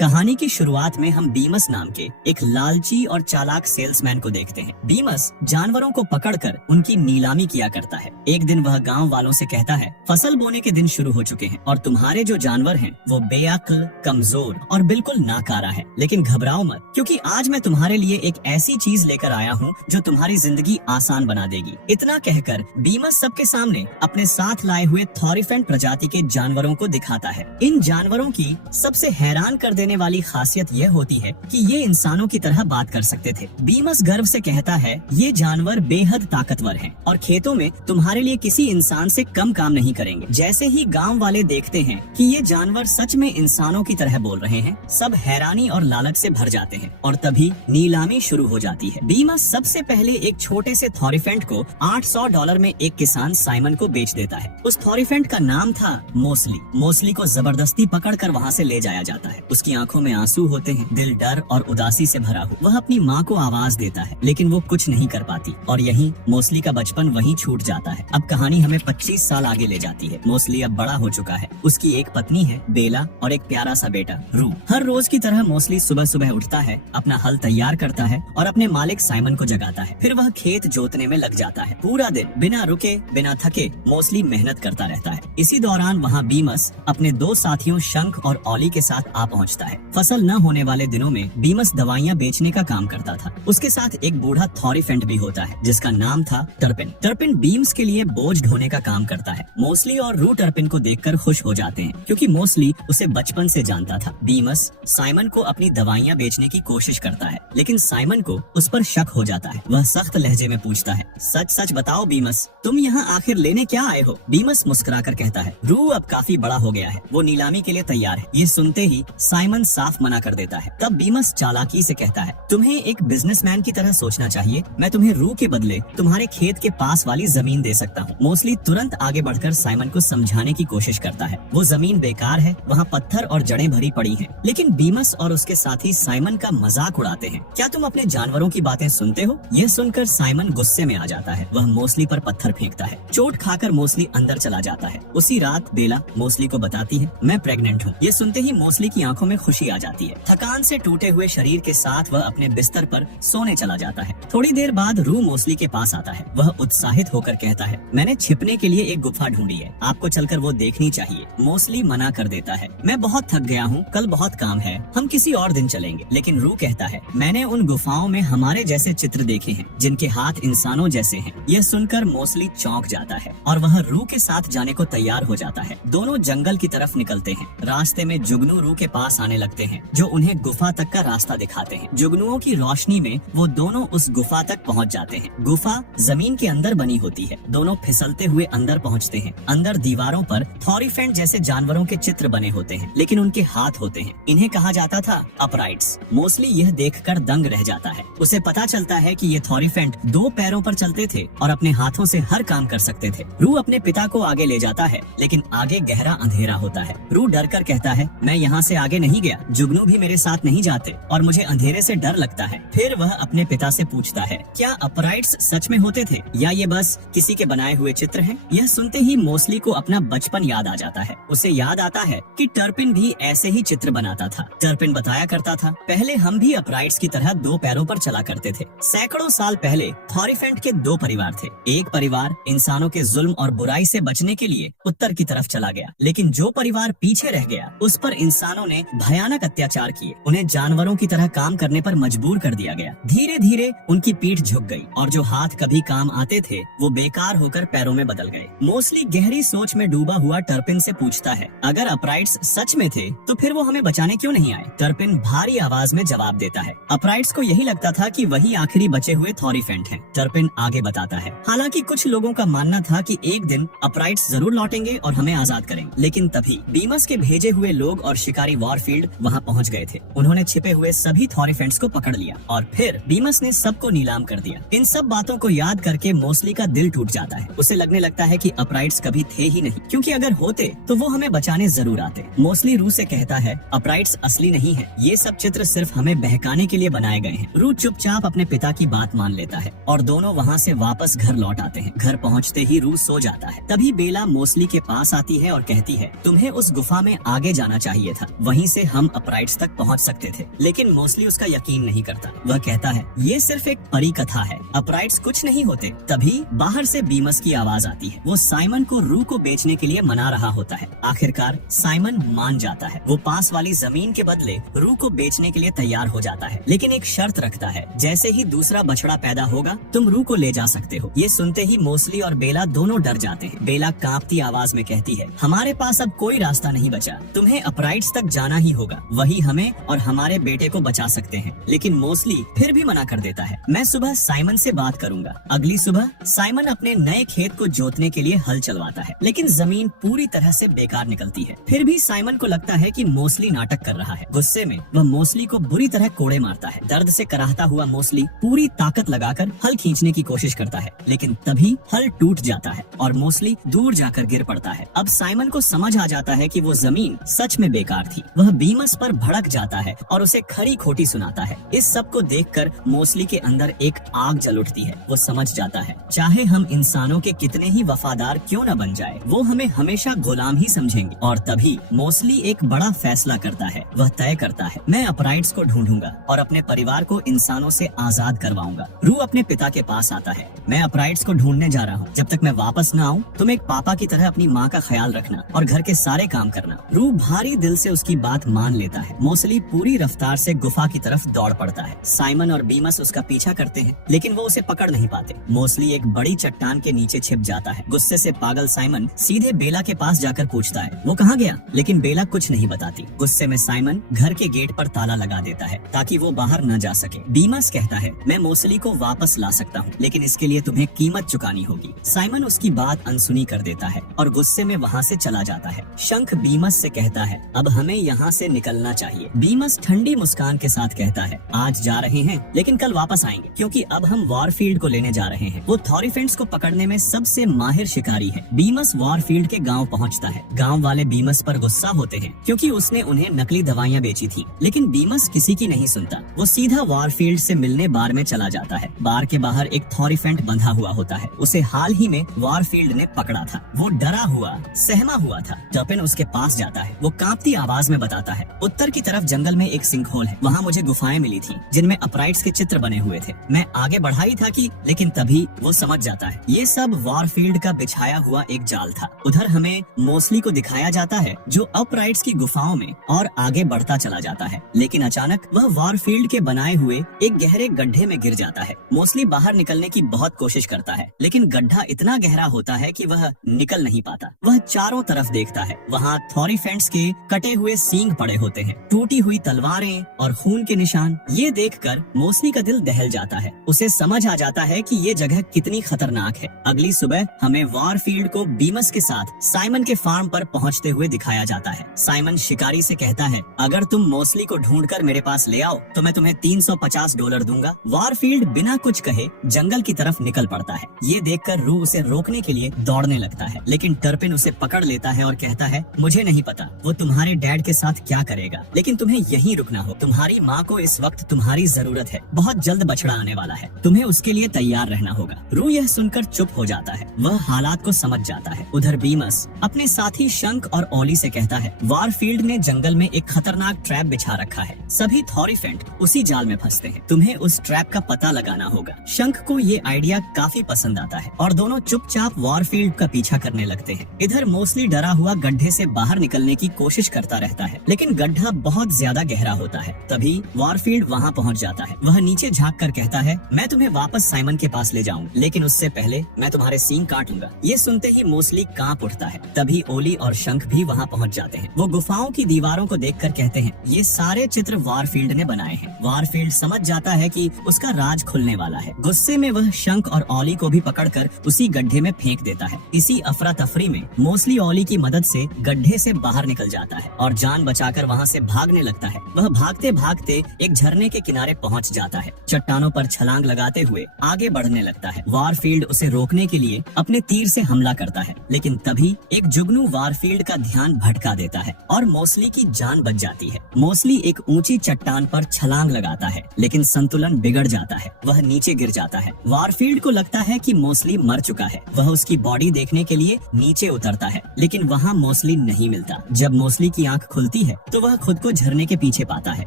कहानी की शुरुआत में हम बीमस नाम के एक लालची और चालाक सेल्समैन को देखते हैं। बीमस जानवरों को पकड़कर उनकी नीलामी किया करता है। एक दिन वह गांव वालों से कहता है, फसल बोने के दिन शुरू हो चुके हैं और तुम्हारे जो जानवर हैं वो बेअक्ल, कमजोर और बिल्कुल नाकारा है। लेकिन घबराओ मत, क्योंकि आज मैं तुम्हारे लिए एक ऐसी चीज लेकर आया हूँ जो तुम्हारी जिंदगी आसान बना देगी। इतना कहकर बीमस सबके सामने अपने साथ लाए हुए थॉरिफेंट प्रजाति के जानवरों को दिखाता है। इन जानवरों की सबसे हैरान कर देने वाली खासियत यह होती है कि ये इंसानों की तरह बात कर सकते थे। बीमस गर्व से कहता है, ये जानवर बेहद ताकतवर हैं और खेतों में तुम्हारे लिए किसी इंसान से कम काम नहीं करेंगे। जैसे ही गांव वाले देखते हैं कि ये जानवर सच में इंसानों की तरह बोल रहे हैं, सब हैरानी और लालच से भर जाते हैं और तभी नीलामी शुरू हो जाती है। बीमस सबसे पहले एक छोटे से थॉरिफेंट को $800 में एक किसान साइमन को बेच देता है। उस थॉरिफेंट का नाम था मोस्ली। मोस्ली को जबरदस्ती पकड़कर वहाँ से ले जाया जाता है। उसकी आंखों में आंसू होते हैं, दिल डर और उदासी से भरा हो। वह अपनी माँ को आवाज देता है, लेकिन वो कुछ नहीं कर पाती और यहीं मोस्ली का बचपन वहीं छूट जाता है। अब कहानी हमें 25 साल आगे ले जाती है। मोस्ली अब बड़ा हो चुका है। उसकी एक पत्नी है बेला और एक प्यारा सा बेटा रू। हर रोज की तरह मोस्ली सुबह सुबह उठता है, अपना हल तैयार करता है और अपने मालिक साइमन को जगाता है। फिर वह खेत जोतने में लग जाता है। पूरा दिन बिना रुके बिना थके मोस्ली मेहनत करता रहता है। इसी दौरान वहाँ बीमस अपने दो साथियों शंख और ऑली के साथ आ पहुँचता है। फसल न होने वाले दिनों में बीमस दवाइयाँ बेचने का काम करता था। उसके साथ एक बूढ़ा थॉरिफेंट भी होता है जिसका नाम था टर्पिन। टर्पिन बीम्स के लिए बोझ ढोने का काम करता है। मोस्ली और रू टर्पिन को देखकर खुश हो जाते हैं, क्योंकि मोस्ली उसे बचपन से जानता था। बीमस साइमन को अपनी दवाइयाँ बेचने की कोशिश करता है, लेकिन साइमन को उस पर शक हो जाता है। वह सख्त लहजे में पूछता है, सच सच बताओ बीमस, तुम यहाँ आखिर लेने क्या आए हो? बीमस मुस्कुराकर कहता है, रू अब काफी बड़ा हो गया है, वो नीलामी के लिए तैयार है। ये सुनते ही साइमन साफ मना कर देता है। तब बीमस चालाकी से कहता है, तुम्हें एक बिजनेसमैन की तरह सोचना चाहिए। मैं तुम्हें रू के बदले तुम्हारे खेत के पास वाली जमीन दे सकता हूँ। मोस्ली तुरंत आगे बढ़कर साइमन को समझाने की कोशिश करता है। वो जमीन बेकार है, वहाँ पत्थर और जड़ें भरी पड़ी हैं। लेकिन बीमस और उसके साथी साइमन का मजाक उड़ाते हैं। क्या तुम अपने जानवरों की बातें सुनते हो? यह सुनकर साइमन गुस्से में आ जाता है। वह मोस्ली पर पत्थर फेंकता है। चोट खाकर मोस्ली अंदर चला जाता है। उसी रात बेला मोस्ली को बताती है, मैं प्रेग्नेंट हूँ। ये सुनते ही मोस्ली की आंखों में खुशी आ जाती है। थकान से टूटे हुए शरीर के साथ वह अपने बिस्तर पर सोने चला जाता है। थोड़ी देर बाद रू मोस्ली के पास आता है। वह उत्साहित होकर कहता है, मैंने छिपने के लिए एक गुफा ढूंढी है, आपको चलकर वो देखनी चाहिए। मोस्ली मना कर देता है, मैं बहुत थक गया हूँ, कल बहुत काम है, हम किसी और दिन चलेंगे। लेकिन रू कहता है, मैंने उन गुफाओं में हमारे जैसे चित्र देखे हैं जिनके हाथ इंसानों जैसे हैं। यह सुनकर मोस्ली चौंक जाता है और वह रू के साथ जाने को तैयार हो जाता है। दोनों जंगल की तरफ निकलते हैं। रास्ते में जुगनू रू के पास आने लगते हैं, जो उन्हें गुफा तक का रास्ता दिखाते हैं। जुगनुओं की रोशनी में वो दोनों उस गुफा तक पहुंच जाते हैं। गुफा जमीन के अंदर बनी होती है। दोनों फिसलते हुए अंदर पहुंचते हैं। अंदर दीवारों पर थॉरिफेंट जैसे जानवरों के चित्र बने होते हैं, लेकिन उनके हाथ होते हैं। इन्हें कहा जाता था अपराइट्स। मोस्ली यह देखकर दंग रह जाता है। उसे पता चलता है कि ये थॉरिफेंट दो पैरों पर चलते थे और अपने हाथों से हर काम कर सकते थे। रू अपने पिता को आगे ले जाता है, लेकिन आगे गहरा अंधेरा होता है। रू डरकर कहता है, मैं यहाँ से आगे नहीं गया, जुगनू भी मेरे साथ नहीं जाते और मुझे अंधेरे से डर लगता है। फिर वह अपने पिता से पूछता है, क्या अपराइट्स सच में होते थे या ये बस किसी के बनाए हुए चित्र हैं? यह सुनते ही मोस्ली को अपना बचपन याद आ जाता है। उसे याद आता है कि टर्पिन भी ऐसे ही चित्र बनाता था। टर्पिन बताया करता था, पहले हम भी अपराइट्स की तरह दो पैरों पर चला करते थे। सैकड़ों साल पहले थॉरिफेंट के दो परिवार थे। एक परिवार इंसानों के जुल्म और बुराई से बचने के लिए उत्तर की तरफ चला गया, लेकिन जो परिवार पीछे रह गया उस पर इंसानों ने भयानक अत्याचार किए। उन्हें जानवरों की तरह काम करने पर मजबूर कर दिया गया। धीरे धीरे उनकी पीठ झुक गई और जो हाथ कभी काम आते थे वो बेकार होकर पैरों में बदल गए। मोस्ली गहरी सोच में डूबा हुआ टर्पिन से पूछता है, अगर अपराइट्स सच में थे तो फिर वो हमें बचाने क्यों नहीं आए? टर्पिन भारी आवाज में जवाब देता है, अपराइट्स को यही लगता था कि वही आखिरी बचे हुए थॉरिफेंट हैं। टर्पिन आगे बताता है, हालांकि कुछ लोगों का मानना था कि एक दिन अपराइट्स जरूर लौटेंगे और हमें आजाद करेंगे। लेकिन तभी बीमस के भेजे हुए लोग और शिकारी वॉरफील्ड वहाँ पहुँच गए थे। उन्होंने छिपे हुए सभी थॉरिफेंट्स को पकड़ लिया और फिर बीमस ने सबको नीलाम कर दिया। इन सब बातों को याद करके मोस्ली का दिल टूट जाता है। उसे लगने लगता है कि अपराइट्स कभी थे ही नहीं, क्योंकि अगर होते तो वो हमें बचाने जरूर आते। मोस्ली रू से कहता है, अपराइट्स असली नहीं है, ये सब चित्र सिर्फ हमें बहकाने के लिए बनाए गए हैं। रू चुपचाप अपने पिता की बात मान लेता है और दोनों वहाँ से वापस घर लौट आते हैं। घर पहुँचते ही रू सो जाता है। तभी बेला मोस्ली के पास आती है और कहती है, तुम्हें उस गुफा में आगे जाना चाहिए था, वहीं से हम अपराइट्स तक पहुंच सकते थे, लेकिन मोस्टली उसका यकीन नहीं करता। वह कहता है ये सिर्फ एक परी कथा है, अपराइट्स कुछ नहीं होते। तभी बाहर से बीमस की आवाज आती है। वो साइमन को रू को बेचने के लिए मना रहा होता है। आखिरकार साइमन मान जाता है। वो पास वाली जमीन के बदले रू को बेचने के लिए तैयार हो जाता है, लेकिन एक शर्त रखता है, जैसे ही दूसरा बछड़ा पैदा होगा तुम रू को ले जा सकते हो। ये सुनते ही मोस्टली और बेला दोनों डर जाते हैं। बेला कांपती आवाज में कहती है, हमारे पास अब कोई रास्ता नहीं बचा, तुम्हें अपराइट्स तक जाना ही होगा, वही हमें और हमारे बेटे को बचा सकते हैं। लेकिन मोस्टली फिर भी मना कर देता है, मैं सुबह साइमन से बात करूंगा। अगली सुबह साइमन अपने नए खेत को जोतने के लिए हल चलवाता है, लेकिन जमीन पूरी तरह से बेकार निकलती है। फिर भी साइमन को लगता है कि मोस्टली नाटक कर रहा है। गुस्से में वह मोस्टली को बुरी तरह कोड़े मारता है। दर्द से कराहता हुआ मोस्टली पूरी ताकत लगाकर हल खींचने की कोशिश करता है, लेकिन तभी हल टूट जाता है और मोस्टली दूर जाकर गिर पड़ता है। अब साइमन को समझ आ जाता है कि वो जमीन सच में बेकार थी। वह बीमस पर भड़क जाता है और उसे खरी खोटी सुनाता है। इस सब को देखकर मोस्टली के अंदर एक आग जल उठती है। वो समझ जाता है चाहे हम इंसानों के कितने ही वफादार क्यों न बन जाए, वो हमें हमेशा गुलाम ही समझेंगे। और तभी मोस्टली एक बड़ा फैसला करता है। वह तय करता है, मैं अपराइट्स को ढूंढूंगा और अपने परिवार को इंसानों से आजाद करवाऊंगा। रू अपने पिता के पास आता है, मैं अपराइट्स को ढूंढने जा रहा हूँ, जब तक मैं वापस न आऊँ तुम एक पापा की तरह अपनी माँ का ख्याल रखना और घर के सारे काम करना। रू भारी दिल से उसकी बात मान लेता है। मोस्टली पूरी रफ्तार से गुफा की तरफ दौड़ पड़ता है। साइमन और बीमस उसका पीछा करते हैं, लेकिन वो उसे पकड़ नहीं पाते। मोस्टली एक बड़ी चट्टान के नीचे छिप जाता है। गुस्से से पागल साइमन सीधे बेला के पास जाकर पूछता है, वो कहाँ गया? लेकिन बेला कुछ नहीं बताती। गुस्से में साइमन घर के गेट पर ताला लगा देता है ताकि वो बाहर न जा सके। बीमस कहता है, मैं मोस्टली को वापस ला सकता हूँ, लेकिन इसके लिए तुम्हें कीमत चुकानी होगी। साइमन उसकी बात अनसुनी कर देता है और गुस्से में वहाँ से चला जाता है। शंख बीमस से कहता है, अब हमें यहाँ से निकलना चाहिए। बीमस ठंडी मुस्कान के साथ कहता है, आज जा रहे हैं लेकिन कल वापस आएंगे, क्योंकि अब हम वॉरफील्ड को लेने जा रहे हैं। वो थॉरीफेंट्स को पकड़ने में सबसे माहिर शिकारी है। बीमस वॉरफील्ड के गांव पहुंचता है। गांव वाले बीमस पर गुस्सा होते हैं क्योंकि उसने उन्हें नकली दवाइयां बेची थी, लेकिन बीमस किसी की नहीं सुनता। वो सीधा वॉरफील्ड से मिलने बार में चला जाता है। बार के बाहर एक थॉरीफेंट बंधा हुआ होता है। उसे हाल ही में वॉरफील्ड ने पकड़ा था। वो डरा हुआ सहमा हुआ था। टर्पिन उसके पास जाता है। वो कांपती आवाज में बताता है, उत्तर की तरफ जंगल में एक सिंकहोल है, वहाँ मुझे गुफाएं मिली थी जिनमें अपराइट्स के चित्र बने हुए थे। मैं आगे बढ़ा ही था कि लेकिन तभी वो समझ जाता है ये सब वॉरफील्ड का बिछाया हुआ एक जाल था। उधर हमें मोस्टली को दिखाया जाता है जो अपराइट्स की गुफाओं में और आगे बढ़ता चला जाता है, लेकिन अचानक वह वॉरफील्ड के बनाए हुए एक गहरे गड्ढे में गिर जाता है। मोस्टली बाहर निकलने की बहुत कोशिश करता है, लेकिन गड्ढा इतना गहरा होता है कि वह निकल नहीं पाता। वह चारों तरफ देखता है, वहाँ थॉरीफेंट्स के कटे हुए सींग पड़े होते हैं, टूटी हुई तलवारें और खून के निशान। ये देखकर मोस्टली का दिल दहल जाता है। उसे समझ आ जाता है कि ये जगह कितनी खतरनाक है। अगली सुबह हमें वॉरफील्ड को बीमस के साथ साइमन के फार्म पर पहुंचते हुए दिखाया जाता है। साइमन शिकारी से कहता है, अगर तुम मोस्टली को ढूंढकर मेरे पास ले आओ तो मैं तुम्हें $350 दूंगा। वॉरफील्ड बिना कुछ कहे जंगल की तरफ निकल पड़ता है। ये देखकर रू उसे रोकने के लिए दौड़ने लगता है, लेकिन टर्पिन उसे पकड़ लेता है और कहता है, मुझे नहीं पता वो तुम्हारे डैड के साथ क्या करेगा, लेकिन तुम्हें यहीं रुकना हो। तुम्हारी माँ को इस वक्त तुम्हारी जरूरत है। बहुत जल्द बछड़ा आने वाला है, तुम्हें उसके लिए तैयार रहना होगा। रू यह सुनकर चुप हो जाता है। वह हालात को समझ जाता है। उधर बीमस अपने साथी शंख और ओली से कहता है, वॉरफील्ड ने जंगल में एक खतरनाक ट्रैप बिछा रखा है। सभी थॉरीफेंट उसी जाल में फंसते हैं। तुम्हें उस ट्रैप का पता लगाना होगा। शंख को ये आइडिया काफी पसंद आता है और दोनों चुपचाप वॉरफील्ड का पीछा करने लगते हैं। इधर मोस्टली डरा हुआ गड्ढे से बाहर निकलने की कोशिश करता रहता है, लेकिन गड्ढा बहुत ज्यादा गहरा होता है। तभी वॉरफील्ड वहाँ पहुँच जाता है। वह नीचे झाँक कर कहता है, मैं तुम्हें वापस साइमन के पास ले जाऊंगा, लेकिन उससे पहले मैं तुम्हारे सींग काट लूंगा। ये सुनते ही मोस्टली कांप उठता है। तभी ओली और शंख भी वहाँ पहुँच जाते हैं। वो गुफाओं की दीवारों को देखकर कहते हैं, ये सारे चित्र वॉरफील्ड ने बनाए हैं। वॉरफील्ड समझ जाता है कि उसका राज खुलने वाला है। गुस्से में वह शंख और ओली को भी पकड़कर उसी गड्ढे में फेंक देता है। इसी अफरा तफरी में मोस्टली ओली की मदद से गड्ढे से बाहर निकल जाता है और जान बचाकर वहाँ से भागने लगता है। वह भागते भागते एक झरने के किनारे पहुँच जाता है। चट्टानों पर छलांग लगाते हुए आगे बढ़ने लगता है। वॉरफील्ड उसे रोकने के लिए अपने तीर से हमला करता है, लेकिन तभी एक जुगनू वॉरफील्ड का ध्यान भटका देता है और मोस्टली की जान बच जाती है। मोस्टली एक ऊंची चट्टान पर छलांग लगाता है, लेकिन संतुलन बिगड़ जाता है। वह नीचे गिर जाता है। वॉरफील्ड को लगता है कि मोस्टली मर चुका है। वह उसकी बॉडी देखने के लिए नीचे उतरता है, लेकिन वहाँ मोस्टली नहीं मिलता। जब मोस्टली की आंख खुलती है तो वह खुद को झरने के पीछे पाता है।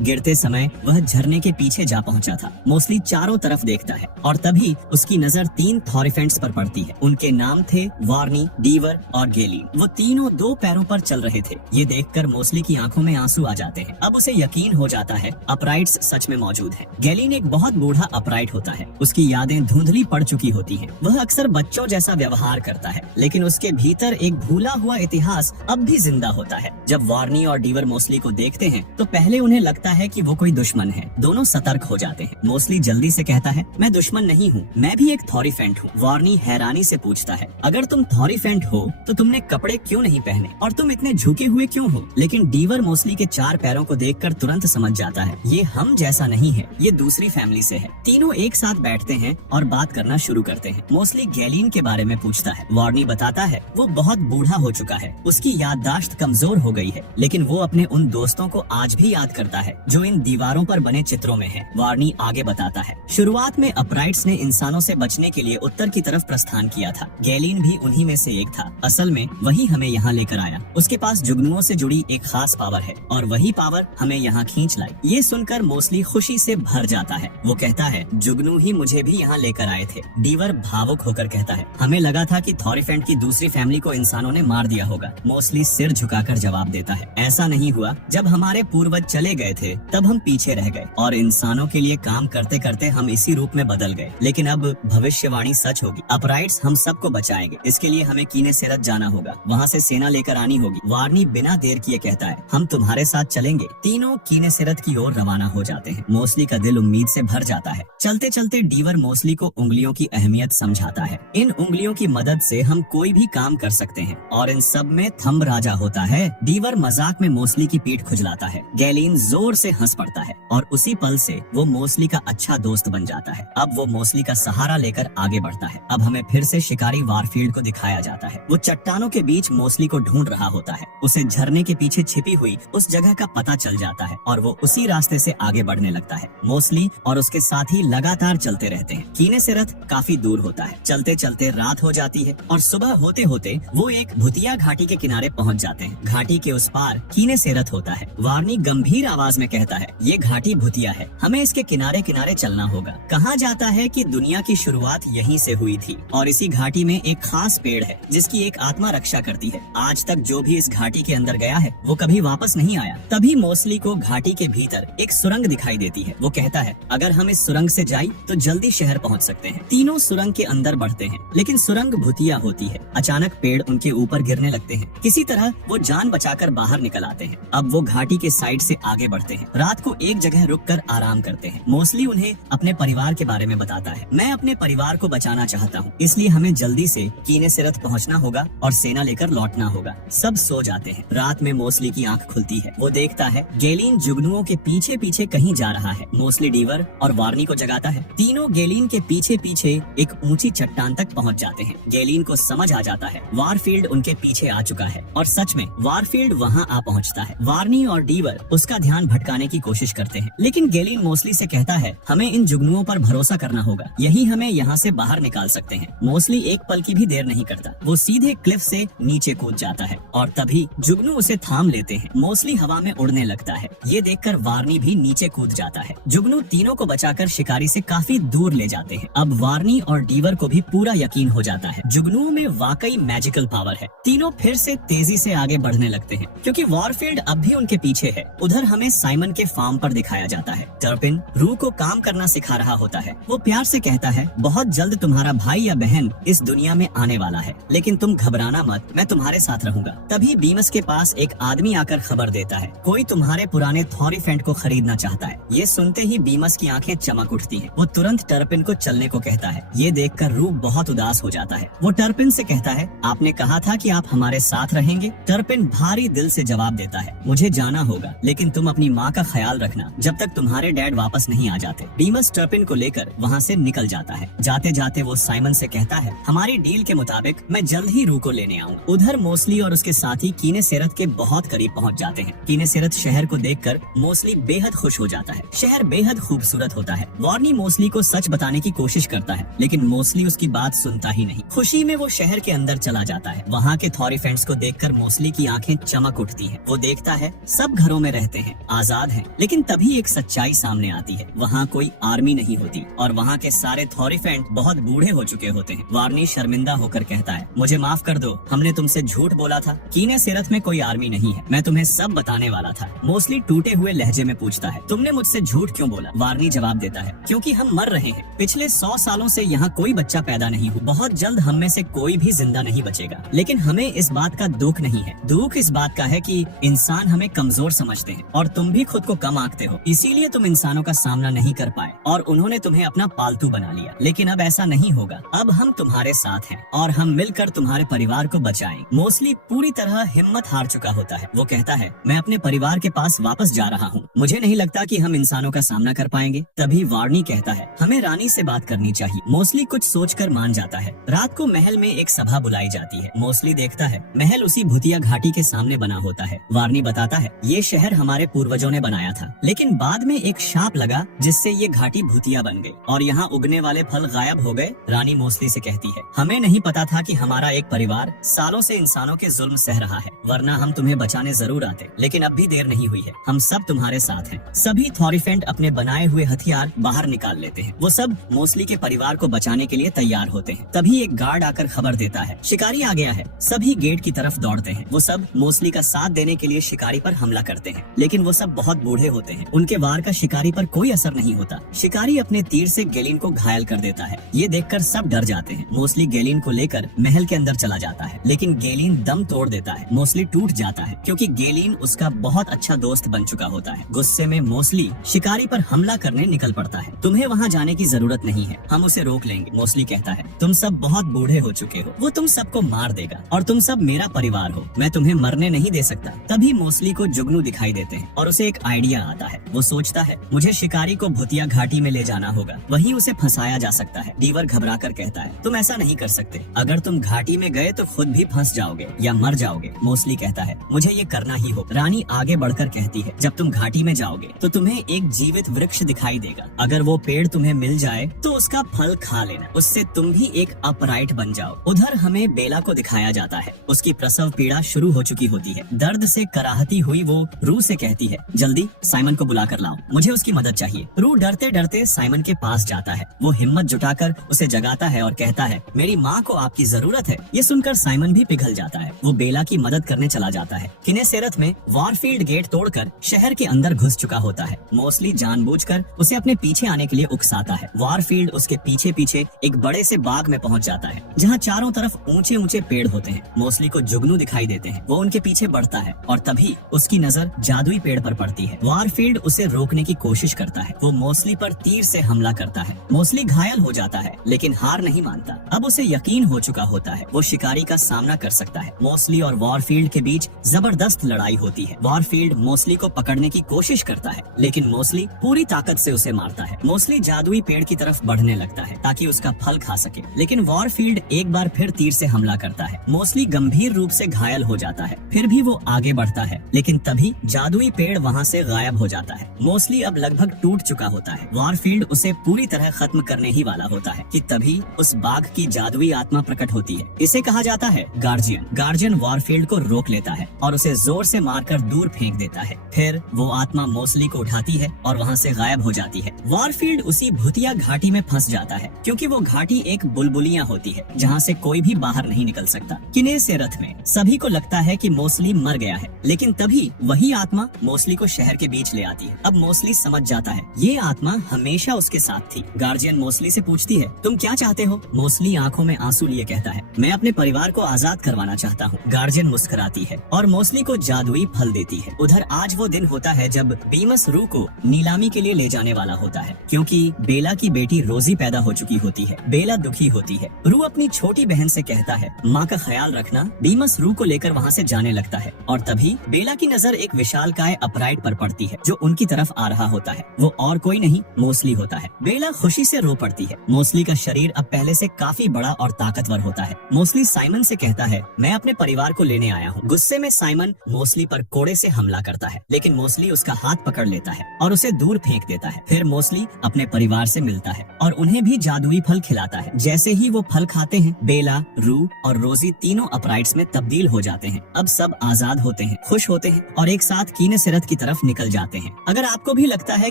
गिरते समय वह झरने के पीछे जा पहुंचा था। मोस्टली चारों तरफ देखता है और तभी उसकी नजर 3 थॉरिफेंट्स पर पड़ती है। उनके नाम थे वार्नी, डीवर और गेलीन। वो तीनों 2 पैरों पर चल रहे थे। ये देखकर मोस्टली की आंखों में आंसू आ जाते हैं। अब उसे यकीन हो जाता है अपराइट्स सच में मौजूद हैं। गेलीन एक बहुत बूढ़ा अपराइट होता है। उसकी यादें धुंधली पड़ चुकी होती हैं। वह अक्सर बच्चों जैसा व्यवहार करता है, लेकिन उसके भीतर एक भूला हुआ इतिहास अब भी जिंदा होता है। जब वार्नी और डीवर मोस्टली को देखते हैं तो पहले उन्हें लगता है कि वो कोई दुश्मन है। दोनों सतर्क हो जाते हैं। मोस्टली जल्दी से कहता है, मैं दुश्मन नहीं हूँ, मैं भी एक थॉरीफेंट हूँ। वार्नी हैरानी से पूछता है, अगर तुम थॉरीफेंट हो तो तुमने कपड़े क्यों नहीं पहने और तुम इतने झुके हुए क्यों हो? लेकिन डीवर मोस्टली के 4 पैरों को देखकर तुरंत समझ जाता है, ये हम जैसा नहीं है, ये दूसरी फैमिली से है। तीनों एक साथ बैठते हैं और बात करना शुरू करते हैं। मोस्टली गेलीन के बारे में पूछता है। वार्नी बताता है वो बहुत बूढ़ा हो चुका है, उसकी याददाश्त कमजोर हो गई है, लेकिन वो अपने उन दोस्तों को आज भी याद करता है जो इन दीवारों पर बने चित्रों में है। वार्नी आगे बताता है, शुरुआत में अपराइट्स ने इंसानों से बचने के लिए उत्तर की तरफ प्रस्थान किया था। गेलीन भी उन्हीं में से एक था। असल में वही हमें यहाँ लेकर आया। उसके पास जुगनुओं से जुड़ी एक खास पावर है और वही पावर हमें यहाँ खींच लाई। ये सुनकर मोस्टली खुशी से भर जाता है। वो कहता है, जुगनू ही मुझे भी यहाँ लेकर आए थे। डीवर भावुक होकर कहता है, हमें लगा था कि थॉरीफेंट की दूसरी फैमिली को इंसानों ने मार दिया होगा। मोस्टली सिर झुकाकर जवाब देता है, ऐसा नहीं हुआ। जब हमारे पूर्वज चले गए थे तब हम पीछे रह गए और इंसानों के लिए काम करते करते हम इसी रूप में बदल गए। लेकिन अब भविष्यवाणी सच होगी। अपराइट्स हम सबको बचाएंगे। इसके लिए हमें कीने सेरत जाना होगा, वहाँ से सेना लेकर आनी होगी। वार्नी बिना देर किए कहता है, हम तुम्हारे साथ चलेंगे। तीनों कीने सेरत की ओर रवाना हो जाते हैं। मोस्टली का दिल उम्मीद से भर जाता है। चलते चलते डीवर मोस्टली को उंगलियों की अहमियत समझाता है। इन उंगलियों की मदद से हम कोई भी काम कर सकते हैं और इन सब में थंब राजा होता है। डीवर मजाक में मोस्टली की पीठ खुजलाता है। गेलीन जोर से हंस पड़ता है और उसी पल से वो मोस्टली का अच्छा दोस्त बन जाता है। अब वो मोस्टली का सहारा लेकर आगे बढ़ता है। अब हमें फिर से शिकारी वारफील्ड को दिखाया जाता है। वो चट्टानों के बीच मोस्टली को ढूंढ रहा होता है। उसे झरने के पीछे छिपी हुई उस जगह का पता चल जाता है और वो उसी रास्ते से आगे बढ़ने लगता है। मोस्टली और उसके साथी लगातार चलते रहते हैं। कीने सेरत काफी दूर होता है। चलते चलते रात हो जाती है और सुबह होते होते वो एक भुतिया घाटी के किनारे पहुंच जाते हैं। घाटी के उस पार कीने सेरत होता है। वार्नी गंभीर आवाज में कहता है, ये घाटी भुतिया है, हमें इसके किनारे किनारे चलना होगा। कहा जाता है कि दुनिया की शुरुआत यहीं से हुई थी और इसी घाटी में एक खास पेड़ है जिसकी एक आत्मा रक्षा करती है। आज तक जो भी इस घाटी के अंदर गया है वो कभी वापस नहीं आया। तभी मोस्टली को घाटी के भीतर एक सुरंग दिखाई देती है। वो कहता है, अगर हम इस सुरंग से जाए तो जल्दी शहर पहुंच सकते हैं। तीनों सुरंग के अंदर बढ़ते हैं, लेकिन सुरंग भुतिया होती है। अचानक पेड़ उनके ऊपर गिरने लगते हैं। किसी तरह वो जान बचाकर बाहर निकल आते हैं। अब वो घाटी के साइड से आगे बढ़ते हैं। रात को एक जगह रुककर आराम करते हैं। मोस्टली उन्हें अपने परिवार के बारे में बताता है। मैं अपने परिवार को बचाना चाहता हूँ, इसलिए हमें जल्दी से कीने सेरत पहुँचना होगा और सेना लेकर लौटना होगा। सब सो जाते हैं। रात में मोस्टली की आंख खुलती है। वो देखता है गेलीन जुगनुओं के पीछे पीछे कहीं जा रहा है। मोस्टली डीवर और वार्नी को जगाता है। तीनों गेलीन के पीछे पीछे एक ऊंची चट्टान तक पहुंच जाते हैं। गेलीन को समझ आ जाता है वारफील्ड उनके पीछे आ चुका है और सच में वारफील्ड वहां आ पहुंचता है। वार्नी और डीवर उसका ध्यान भटकाने की कोशिश करते हैं, लेकिन गेलीन मोस्टली से कहता है, हमें इन जुगनुओं पर भरोसा करना होगा, यही हमें यहाँ से बाहर निकाल सकते हैं। मोस्टली एक पल की भी देर नहीं करता। वो सीधे क्लिफ से नीचे कूद जाता है और तभी जुगनू उसे थाम लेते हैं। मोस्टली हवा में उड़ने लगता है। ये देखकर वार्नी भी नीचे कूद जाता है। जुगनू तीनों को बचाकर शिकारी से काफी दूर ले जाते हैं। अब वार्नी और डीवर को भी पूरा यकीन हो जाता है, जुगनुओं में वाकई मैजिकल पावर है। तीनों फिर से तेजी से आगे बढ़ने लगते हैं क्योंकि वारफील्ड अब भी उनके पीछे है। उधर हमें साइमन के फार्म पर दिखाया जाता है। टर्पिन रू को काम करना सिखा रहा होता है। वो प्यार से कहता है, बहुत जल्द तुम्हारा भाई या बहन इस दुनिया में आने वाला है, लेकिन तुम घबराना मत, मैं तुम्हारे साथ रहूंगा। तभी बीमस के पास एक आदमी आकर खबर देता है, कोई तुम्हारे पुराने थॉरीफेंट को खरीदना चाहता है। ये सुनते ही बीमस की आंखें चमक उठती हैं। वो तुरंत टर्पिन को चलने को कहता है। ये देखकर रू बहुत उदास हो जाता है। वो टर्पिन से कहता है, आपने कहा था कि आप हमारे साथ रहेंगे। टर्पिन भारी दिल से जवाब देता है, मुझे जाना होगा, लेकिन तुम अपनी माँ का ख्याल रखना जब तक तुम्हारे डैड वापस नहीं आ जाते। बीमस टर्पिन को लेकर वहाँ से निकल जाता है। जाते जाते वो साइमन से कहता है, हमारी डील के मुताबिक मैं जल्द ही रू को लेने आऊंगा। उधर मोस्टली और उसके साथी कीने सेरत के बहुत करीब पहुँच जाते हैं। कीने सेरत शहर को देखकर मोस्टली बेहद खुश हो जाता है। शहर बेहद खूबसूरत होता है। वार्नी मोस्टली को सच बताने की कोशिश करता है, लेकिन मोस्टली उसकी बात सुनता ही नहीं। खुशी में वो शहर के अंदर चला जाता है। वहाँ के थॉरीफेंट्स को देखकर मोस्टली की आंखें चमक उठती हैं। वो देखता है सब घरों में रहते हैं, आजाद हैं, लेकिन तभी एक सच्चाई सामने आती है। वहाँ कोई आर्मी नहीं होती और वहाँ के सारे थॉरिफेंट बहुत बूढ़े हो चुके होते हैं। वार्नी शर्मिंदा होकर कहता है, मुझे माफ कर दो, हमने तुमसे झूठ बोला था। कीने सिरत में कोई आर्मी नहीं है, मैं तुम्हें सब बताने वाला था। मोस्टली टूटे हुए लहजे में पूछता है, तुमने मुझसे झूठ क्यों बोला? वार्नी जवाब देता है, क्योंकि हम मर रहे हैं। पिछले 100 सालों से यहाँ कोई बच्चा पैदा नहीं हुआ। बहुत जल्द हम में से कोई भी जिंदा नहीं बचेगा। लेकिन हमें इस बात का दुख नहीं है। दुख इस बात का है कि इंसान हमें कमजोर समझते हैं और तुम भी खुद को कम आंकते हो। इसीलिए तुम इंसानों का सामना नहीं कर पाए और उन्होंने तुम्हें अपना पालतू बना लिया। लेकिन अब ऐसा नहीं होगा। अब हम तुम्हारे साथ हैं और हम मिलकर तुम्हारे परिवार को बचाएंगे। मोस्टली पूरी तरह हिम्मत हार चुका होता है। वो कहता है, मैं अपने परिवार के पास वापस जा रहा हूँ। मुझे नहीं लगता कि हम इंसानों का सामना कर पाएंगे। तभी वार्नी कहता है, हमें रानी से बात करनी चाहिए। मोस्टली कुछ सोचकर मान जाता है। रात को महल में एक सभा बुलाई जाती है। मोस्टली देखता है महल उसी भूतिया घाटी के सामने बना होता है। वार्नी बताता है, ये शहर हमारे पूर्वजों ने बनाया था, लेकिन बाद में एक शाप लगा जिससे ये घाटी भूतिया बन गई और यहाँ उगने वाले फल गायब हो गए। रानी मोस्टली से कहती है, हमें नहीं पता था कि हमारा एक परिवार सालों से इंसानों के जुल्म सह रहा है, वरना हम तुम्हें बचाने जरूर आते। लेकिन अब भी देर नहीं हुई है, हम सब तुम्हारे साथ हैं। सभी थॉरिफेंट अपने बनाए हुए हथियार बाहर निकाल लेते हैं। वो सब मोस्टली के परिवार को बचाने के लिए तैयार होते हैं। तभी एक गार्ड आकर खबर देता है, शिकारी आ गया है। सभी गेट की तरफ दौड़ते हैं। वो सब मोस्टली का साथ देने के लिए शिकारी पर हमला करते हैं, लेकिन वो सब बहुत बूढ़े होते हैं। उनके वार का शिकारी पर कोई असर नहीं होता। शिकारी अपने तीर से गेलिन को घायल कर देता है। ये देखकर सब डर जाते हैं। मोस्टली गेलिन को लेकर महल के अंदर चला जाता है, लेकिन गेलिन दम तोड़ देता है। मोस्टली टूट जाता है क्योंकि गेलिन उसका बहुत अच्छा दोस्त बन चुका होता है। गुस्से में मोस्टली शिकारी पर हमला करने निकल पड़ता है। तुम्हें वहाँ जाने की जरूरत नहीं है, हम उसे रोक लेंगे। मोस्टली कहता है, तुम सब बहुत बूढ़े हो चुके हो, वो तुम सबको मार देगा और तुम सब मेरा परिवार हो, मैं तुम्हें मरने नहीं दे सकता। तभी मोस्टली को जुगनू दिखाई देते हैं और उसे एक आइडिया आता है। वो सोचता है, मुझे शिकारी को भूतिया घाटी में ले जाना होगा, वहीं उसे फंसाया जा सकता है। डीवर घबरा कर कहता है, तुम ऐसा नहीं कर सकते। अगर तुम घाटी में गए तो खुद भी फंस जाओगे या मर जाओगे। मोस्टली कहता है, मुझे ये करना ही हो। रानी आगे बढ़कर कहती है, जब तुम घाटी में जाओगे तो तुम्हें एक जीवित वृक्ष दिखाई देगा। अगर वो पेड़ तुम्हें मिल जाए तो उसका फल खा लेना, उससे तुम भी एक अपराइट बन जाओ। उधर हमें बेला को दिखाया जाता है। उसकी प्रसव पीड़ा शुरू हो चुकी होती है। दर्द से कराहती हुई वो रू से कहती है, जल्दी साइमन को बुला कर लाओ, मुझे उसकी मदद चाहिए। रू डरते डरते साइमन के पास जाता है। वो हिम्मत जुटाकर उसे जगाता है और कहता है, मेरी माँ को आपकी जरूरत है। ये सुनकर साइमन भी पिघल जाता है। वो बेला की मदद करने चला जाता है। किनेसेरत में वारफील्ड गेट तोड़कर शहर के अंदर घुस चुका होता है। मोस्टली जानबूझकर उसे अपने पीछे आने के लिए उकसाता है। वारफील्ड उसके पीछे पीछे एक बड़े से बाग में पहुंच जाता है, जहाँ चारों तरफ ऊंचे ऊंचे पेड़ होते हैं। मोस्टली को जुगनू दिखाई देते हैं। वो उनके पीछे बढ़ता है और तभी उसकी नजर जादुई पेड़ पर पड़ती है। वारफील्ड उसे रोकने की कोशिश करता है। वो मोस्टली पर तीर से हमला करता है। मोस्टली घायल हो जाता है, लेकिन हार नहीं मानता। अब उसे यकीन हो चुका होता है वो शिकारी का सामना कर सकता है। मोस्टली और वारफील्ड के बीच जबरदस्त लड़ाई होती है। वारफील्ड मोस्टली को पकड़ने की कोशिश करता है, लेकिन मोस्टली पूरी ताकत से उसे मारता है। मोस्टली जादुई पेड़ की तरफ बढ़ने लगता है ताकि उसका फल खा सके, लेकिन वारफील्ड एक बार फिर तीर से हमला करता है। मोस्टली गंभीर रूप से घायल हो जाता है। फिर भी वो आगे बढ़ता है, लेकिन तभी जादुई पेड़ वहाँ से गायब हो जाता है। मोस्टली अब लगभग टूट चुका होता है। वारफील्ड उसे पूरी तरह खत्म करने ही वाला होता है कि तभी उस बाघ की जादुई आत्मा प्रकट होती है। इसे कहा जाता है गार्जियन। गार्जियन वारफील्ड को रोक लेता है और उसे जोर से मारकर दूर फेंक देता है। फिर वो आत्मा मोस्टली को उठाती है और वहाँ से गायब हो जाती है। वारफील्ड उसी भूतिया घाटी में फंस जाता है, क्योंकि वो घाटी एक बुलबुलियाँ होती है जहाँ से कोई भी बाहर नहीं निकल सकता। किनेसेरत में सभी को लगता है कि मोस्टली मर गया है, लेकिन तभी वही आत्मा मोस्टली को शहर के बीच ले आती है। अब मोस्टली समझ जाता है ये आत्मा हमेशा उसके साथ थी। गार्जियन मोस्टली से पूछती है, तुम क्या चाहते हो? मोस्टली आंखों में आंसू लिए कहता है, मैं अपने परिवार को आजाद करवाना चाहता हूँ। गार्जियन मुस्कुराती है और मोस्टली को जादुई फल देती है। उधर आज वो दिन होता है जब बीमस रू को नीलामी के लिए ले जाने वाला होता है, क्योंकि बेला की बेटी रोजी पैदा हो चुकी होती है। बेला दुखी होती है। रू अपनी छोटी बहन से कहता है, माँ का ख्याल रखना। बीमस रू को लेकर वहाँ से जाने लगता है और तभी बेला की नजर एक विशालकाय अपराइट पर पड़ती है जो उनकी तरफ आ रहा होता है। वो और कोई नहीं मोस्टली होता है। बेला खुशी से रो पड़ती है। मोस्टली का शरीर अब पहले से काफी बड़ा और ताकतवर होता है। मोस्टली साइमन से कहता है, मैं अपने परिवार को लेने आया हूँ। गुस्से में साइमन मोस्टली पर कोड़े से हमला करता है, लेकिन मोस्टली उसका हाथ पकड़ लेता है और उसे दूर फेंक देता है। फिर मोस्टली अपने परिवार से मिलता मिलता है और उन्हें भी जादुई फल खिलाता है। जैसे ही वो फल खाते हैं, बेला, रू और रोजी तीनों अपराइट्स में तब्दील हो जाते हैं। अब सब आजाद होते हैं, खुश होते हैं और एक साथ कीने सिरत की तरफ निकल जाते हैं। अगर आपको भी लगता है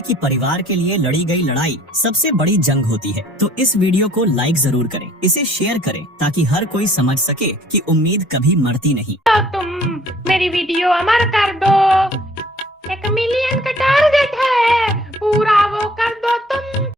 कि परिवार के लिए लड़ी गई लड़ाई सबसे बड़ी जंग होती है, तो इस वीडियो को लाइक जरूर करें, इसे शेयर करें ताकि हर कोई समझ सके कि उम्मीद कभी मरती नहीं। तो तुम मेरी वीडियो अमर कर दो।